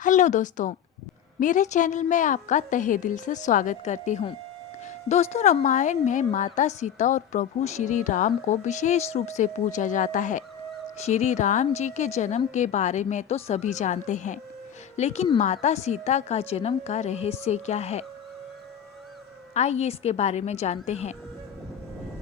Hello दोस्तों, मेरे channel में आपका तहे दिल से स्वागत करती हूँ। दोस्तों, रामायण में माता सीता और प्रभु श्री राम को विशेष रूप से पूजा जाता है। श्री राम जी के जन्म के बारे में तो सभी जानते हैं, लेकिन माता सीता का जन्म का रहस्य क्या है? आइए इसके बारे में जानते हैं।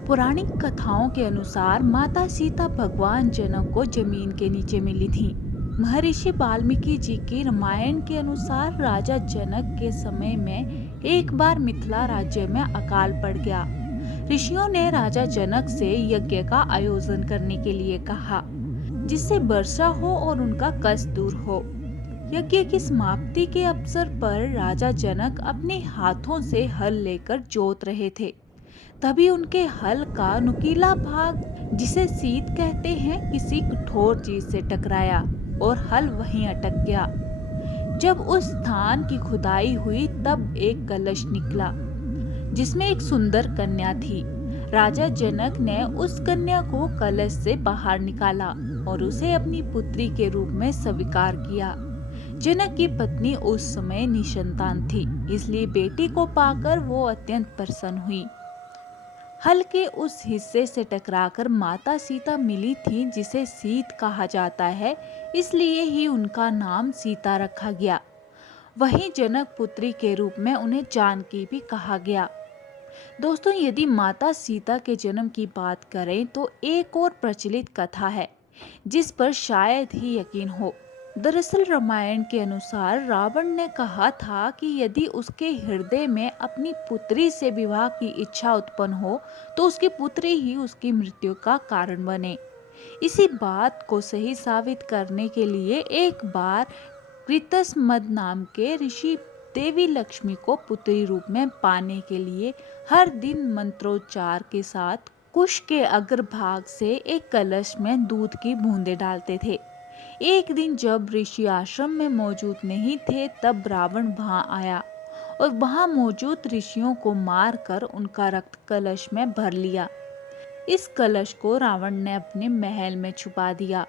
पौराणिक कथाओं के अनुसार माता सीता भगवान जनक को जमीन के नीचे मिली थी। महर्षि वाल्मीकि जी की रामायण के अनुसार राजा जनक के समय में एक बार मिथिला राज्य में अकाल पड़ गया। ऋषियों ने राजा जनक से यज्ञ का आयोजन करने के लिए कहा, जिससे वर्षा हो और उनका कष्ट दूर हो। यज्ञ की समाप्ति के अवसर पर राजा जनक अपने हाथों से हल लेकर जोत रहे थे। तभी उनके हल का नुकीला भाग, जिसे सीत कहते हैं, किसी कठोर चीज से टकराया और हल वहीं अटक गया। जब उस स्थान की खुदाई हुई तब एक कलश निकला, जिसमें एक सुंदर कन्या थी। राजा जनक ने उस कन्या को कलश से बाहर निकाला और उसे अपनी पुत्री के रूप में स्वीकार किया। जनक की पत्नी उस समय निसंतान थी, इसलिए बेटी को पाकर वो अत्यंत प्रसन्न हुई। हल के उस हिस्से से टकराकर माता सीता मिली थी, जिसे सीत कहा जाता है, इसलिए ही उनका नाम सीता रखा गया। वहीं जनक पुत्री के रूप में उन्हें जानकी भी कहा गया। दोस्तों, यदि माता सीता के जन्म की बात करें तो एक और प्रचलित कथा है, जिस पर शायद ही यकीन हो। दरअसल रामायण के अनुसार रावण ने कहा था कि यदि उसके हृदय में अपनी पुत्री से विवाह की इच्छा उत्पन्न हो तो उसकी पुत्री ही उसकी मृत्यु का कारण बने। इसी बात को सही साबित करने के लिए एक बार कृतसमद नाम के ऋषि देवी लक्ष्मी को पुत्री रूप में पाने के लिए हर दिन मंत्रोच्चार के साथ कुश के अग्रभाग से एक कलश में दूध की बूंदें डालते थे। एक दिन जब ऋषि आश्रम में मौजूद नहीं थे, तब रावण वहां आया और वहां मौजूद ऋषियों को मारकर उनका रक्त कलश में भर लिया। इस कलश को रावण ने अपने महल में छुपा दिया।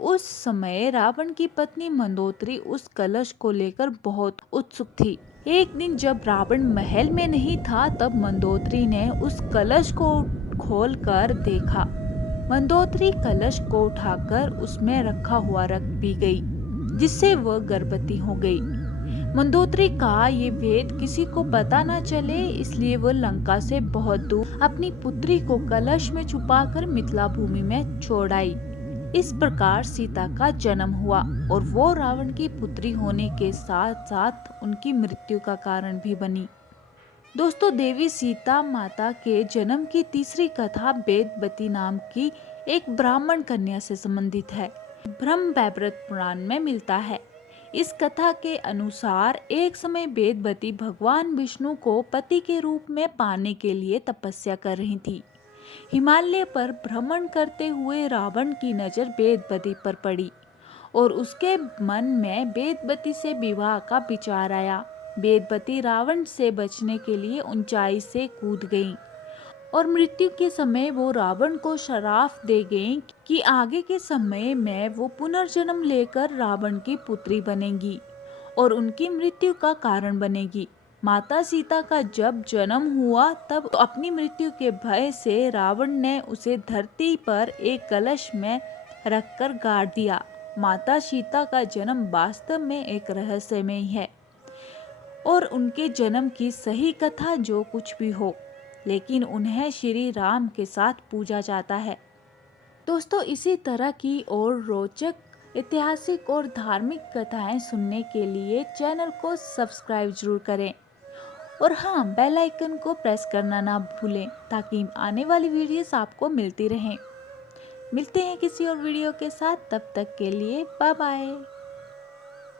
उस समय रावण की पत्नी मंदोदरी उस कलश को लेकर बहुत उत्सुक थी। एक दिन जब रावण महल में नहीं था, तब मंदोदरी ने उस कलश को खोलकर देखा। मंदोदरी कलश को उठाकर उसमें रखा हुआ रख पी गई, जिससे वह गर्भवती हो गई। मंदोदरी का ये भेद किसी को पता न चले, इसलिए वह लंका से बहुत दूर अपनी पुत्री को कलश में छुपाकर मिथिला भूमि में छोड़ आई। इस प्रकार सीता का जन्म हुआ और वो रावण की पुत्री होने के साथ साथ उनकी मृत्यु का कारण भी बनी। दोस्तों, देवी सीता माता के जन्म की तीसरी कथा वेदवती नाम की एक ब्राह्मण कन्या से संबंधित है। ब्रह्म वैवर्त पुराण में मिलता है। इस कथा के अनुसार एक समय वेदवती भगवान विष्णु को पति के रूप में पाने के लिए तपस्या कर रही थी। हिमालय पर भ्रमण करते हुए रावण की नजर वेदवती पर पड़ी और उसके मन में वेदवती से विवाह का विचार आया। वेदवती रावण से बचने के लिए ऊंचाई से कूद गईं और मृत्यु के समय वो रावण को श्राप दे गईं कि आगे के समय में वो पुनर्जन्म लेकर रावण की पुत्री बनेगी और उनकी मृत्यु का कारण बनेगी। माता सीता का जब जन्म हुआ तब तो अपनी मृत्यु के भय से रावण ने उसे धरती पर एक कलश में रखकर गाड़ दिया। माता सीता का जन्म वास्तव में एक रहस्यमय है और उनके जन्म की सही कथा जो कुछ भी हो, लेकिन उन्हें श्री राम के साथ पूजा जाता है। दोस्तों, इसी तरह की और रोचक ऐतिहासिक और धार्मिक कथाएं सुनने के लिए चैनल को सब्सक्राइब जरूर करें और हाँ, बेल आइकन को प्रेस करना ना भूलें, ताकि आने वाली वीडियोस आपको मिलती रहें। मिलते हैं किसी और वीडियो के साथ, तब तक के लिए बाय बाय।